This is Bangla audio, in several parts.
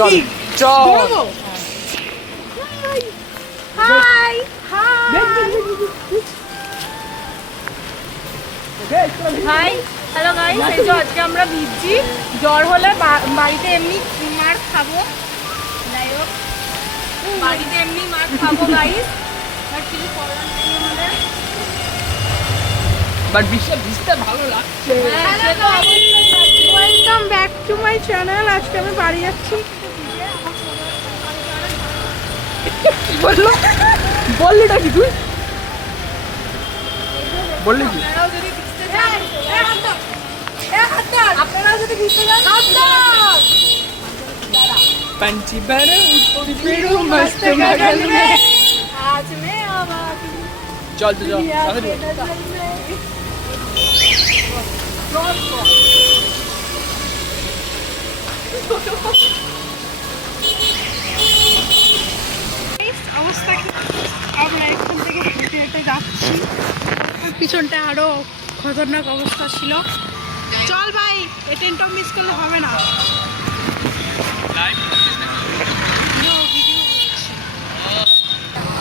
চল। চল। হাই হাই হ্যালো গাইস এই যে আজকে আমরা ভিজছি। জ্বর হলে বাড়িতে এমনি মার খাব। যাই হোক বাড়িতে এমনি মার খাব গাইস বাট কিছু করার নেই আমাদের। বাট বিশ্ব ভিজতে ভালো লাগছে। Welcome back to my channel আজকে আমি বাড়ি যাচ্ছি। কি বললো বললিটা কি তুই বললি কি আপনারাও যদি ভিজতে চান আপনারাও যদি ভিজতে চান पंछी बड़े उड़ती फिरू मस्त मगन में आज मैं आवाज़ चल तो चल যাচ্ছি পিছনটা আরও খতরনাক অবস্থা ছিল। চল ভাই ট্রেনটা মিস করলে হবে না।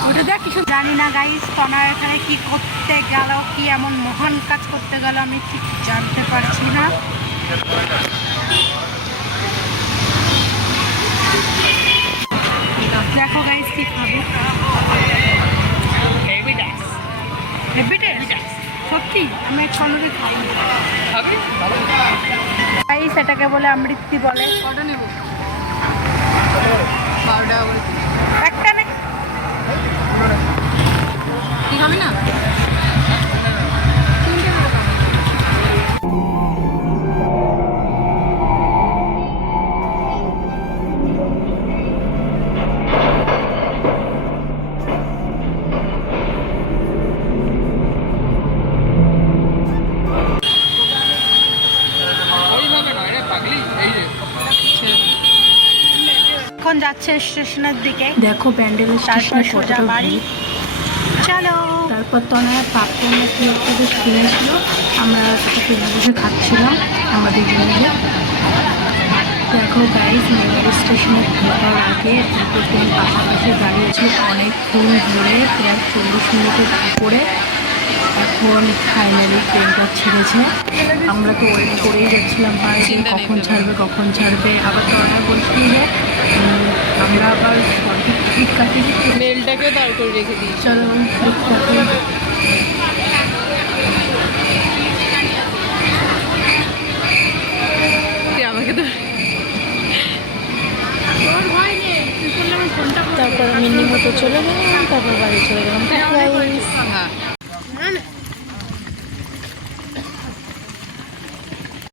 ওটা দেখ, কিছু জানি না গাইস তনা এখানে কি করতে গেল, কি এমন মহান কাজ করতে গেল, আমি ঠিক জানতে পারছি না। সত্যি আমি কোনোদিন খাইনি খাবি? এটাকে বলে আমৃত্তি বলে। কটা নেব? যাচ্ছে স্টেশনের দিকে। দেখো প্যান্ডেল স্টেশনে কতটা ভিড় চলো। তারপর তো ওনারা পাপড় নাকি একটা বেশ কিনেছিল আমরা সেটাকে বসে খাচ্ছিলাম আমাদের মিলে দেখো গাইজ মেমোরি স্টেশনে ঢোকার আগে দুটো ট্রেন পাশাপাশি দাঁড়িয়েছিল অনেকক্ষণ ধরে প্রায় চল্লিশ মিনিটের উপরে। এখন ফাইনালি ট্রেনটা ছেড়েছে। আমরা তো ওয়েট করেই যাচ্ছিলাম বাইরে কখন ছাড়বে কখন ছাড়বে আবার তো ওরা বলছিল যে আমরা আবার টিকিট কাটিয়ে মেলটাকেও দাঁড় করে রেখে দিই চলো। আমাকে তো তারপর আমি নিমতো চলে গেলাম তারপর বাড়ি চলে গেলাম. হ্যাঁ